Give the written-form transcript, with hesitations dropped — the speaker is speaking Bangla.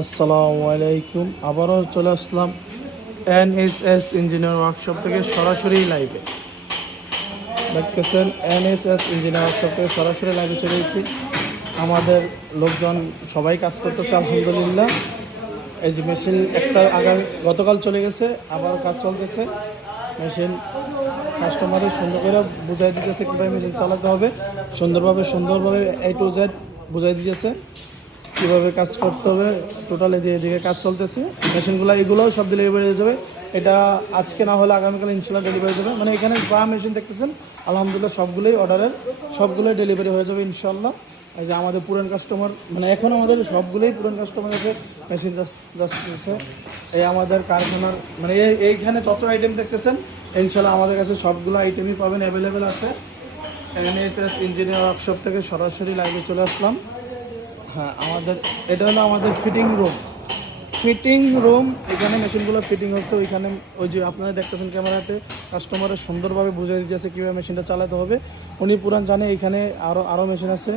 আসসালামু আলাইকুম। আবারও চলে আসলাম এনএসএস ইঞ্জিনিয়ার ওয়ার্কশপ থেকে সরাসরি লাইভে। দেখতেছেন এনএসএস ইঞ্জিনিয়ার ওয়ার্কশপ থেকে সরাসরি লাইভে চলে এসেছি। আমাদের লোকজন সবাই কাজ করতেছে আলহামদুলিল্লাহ। এই যে মেশিন একটা গতকাল চলে গেছে, আবার কাজ চলতেছে। মেশিন কাস্টমারের সুন্দর করে বুঝাই দিতেছে কীভাবে মেশিন চালাতে হবে, সুন্দরভাবে A to Z বুঝাই দিতেছে কীভাবে কাজ করতে হবে। টোটাল এদিকে কাজ চলতেছে। মেশিনগুলো এগুলোও সব ডেলিভারি হয়ে যাবে। এটা আজকে না হলে আগামীকাল ইনশাল্লাহ ডেলিভারি দেবে। মানে এখানে যা মেশিন দেখতেছেন আলহামদুলিল্লাহ সবগুলোই অর্ডারের, সবগুলোই ডেলিভারি হয়ে যাবে ইনশাল্লাহ। এই যে আমাদের পুরান কাস্টমার, মানে এখন আমাদের সবগুলোই পুরান কাস্টমার আছে, মেশিন যাচ্ছে। এই আমাদের কারখানার মানে এইখানে যত আইটেম দেখতেছেন ইনশাল্লাহ আমাদের কাছে সবগুলো আইটেমই পাবেন, অ্যাভেলেবেল আছে। এনএসএস ইঞ্জিনিয়ার ওয়ার্কশপ থেকে সরাসরি লাইভে চলে আসলাম। হ্যাঁ, এটা হলো আমাদের ফিটিং রুম। এখানে মেশিনগুলো ফিটিং হচ্ছে। ওইখানে ওই যে আপনারা দেখতেছেন ক্যামেরাতে কাস্টমারের সুন্দরভাবে বুঝিয়ে দিতেছে কীভাবে মেশিনটা চালাতে হবে। উনি পুরান জানে। এখানে আরও মেশিন আছে।